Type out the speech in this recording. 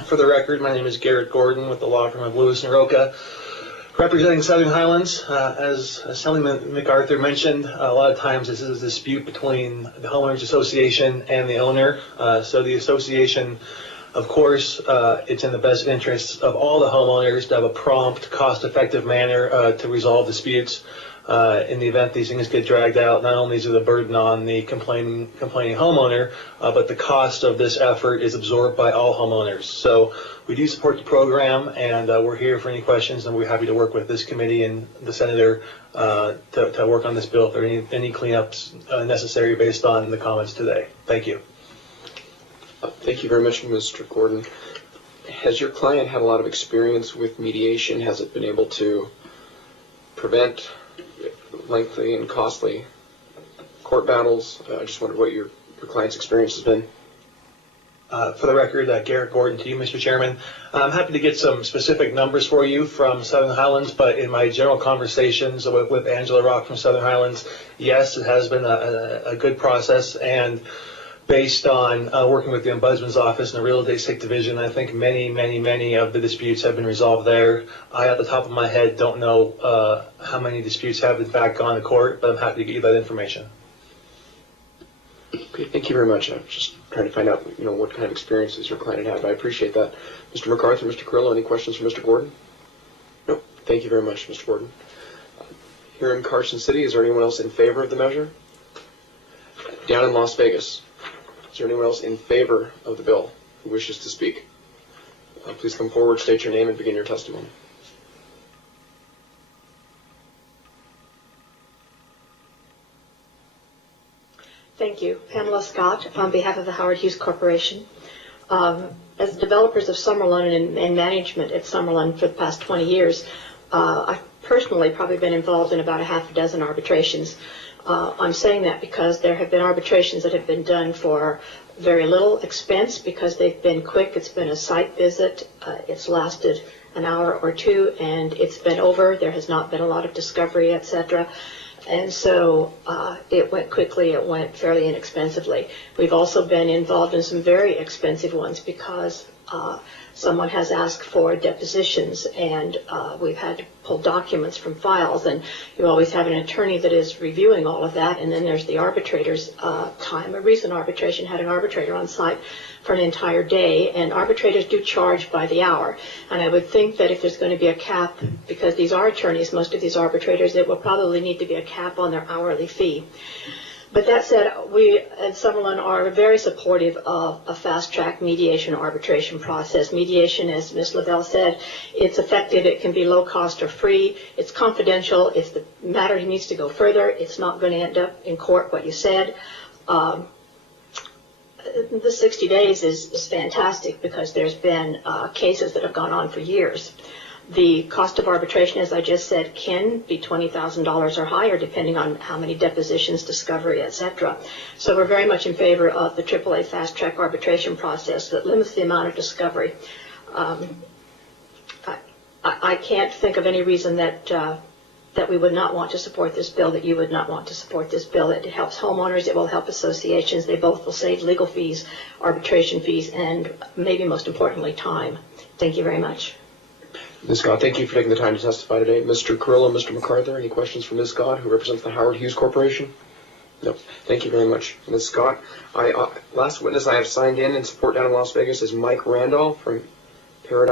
For the record, my name is Garrett Gordon with the law firm of Lewis & Rocha, representing Southern Highlands. As Sally MacArthur mentioned, a lot of times this is a dispute between the Homeowners Association and the owner. So the association, of course, it's in the best interests of all the homeowners to have a prompt, cost-effective manner to resolve disputes. In the event these things get dragged out, not only is it a burden on the complaining homeowner, but the cost of this effort is absorbed by all homeowners. So we do support the program, and we're here for any questions, and we're happy to work with this committee and the senator to work on this bill if there are any cleanups necessary based on the comments today. Thank you. Thank you very much, Mr. Gordon. Has your client had a lot of experience with mediation? Has it been able to prevent lengthy and costly court battles? I just wondered what your client's experience has been. For the record, Garrett Gordon to you, Mr. Chairman. I'm happy to get some specific numbers for you from Southern Highlands, but in my general conversations with Angela Rock from Southern Highlands, yes, it has been a good process, and based on working with the Ombudsman's Office and the Real Estate Division, I think many of the disputes have been resolved there. I, at the top of my head, don't know how many disputes have in fact gone to court, but I'm happy to get you that information. Okay, thank you very much. I'm just trying to find out, what kind of experiences your client had. I appreciate that. Mr. MacArthur, Mr. Carrillo, any questions for Mr. Gordon? No. Thank you very much, Mr. Gordon. Here in Carson City, is there anyone else in favor of the measure? Down in Las Vegas, is there anyone else in favor of the bill who wishes to speak? Please come forward, state your name, and begin your testimony. Thank you. Pamela Scott on behalf of the Howard Hughes Corporation. As developers of Summerlin and management at Summerlin for the past 20 years, I've personally probably been involved in about a half a dozen arbitrations. I'm saying that because there have been arbitrations that have been done for very little expense because they've been quick. It's been a site visit. It's lasted an hour or two, and it's been over. There has not been a lot of discovery, etc. And so it went quickly. It went fairly inexpensively. We've also been involved in some very expensive ones because someone has asked for depositions, and we've had to pull documents from files, and you always have an attorney that is reviewing all of that, and then there's the arbitrator's time. A recent arbitration had an arbitrator on site for an entire day, and arbitrators do charge by the hour. And I would think that if there's going to be a cap, because these are attorneys, most of these arbitrators, it will probably need to be a cap on their hourly fee. But that said, we at Summerlin are very supportive of a fast-track mediation arbitration process. Mediation, as Ms. Lavelle said, it's effective, it can be low cost or free, it's confidential, if the matter needs to go further, it's not going to end up in court what you said. The 60 days is fantastic because there's been cases that have gone on for years. The cost of arbitration, as I just said, can be $20,000 or higher depending on how many depositions, discovery, etc. So we're very much in favor of the AAA fast-track arbitration process that limits the amount of discovery. I can't think of any reason that we would not want to support this bill, that you would not want to support this bill. It helps homeowners, it will help associations, they both will save legal fees, arbitration fees, and maybe most importantly, time. Thank you very much. Ms. Scott, thank you for taking the time to testify today. Mr. Carrillo, Mr. MacArthur, any questions for Ms. Scott, who represents the Howard Hughes Corporation? No. Thank you very much, Ms. Scott. Last witness I have signed in support down in Las Vegas is Mike Randolph from Paradise.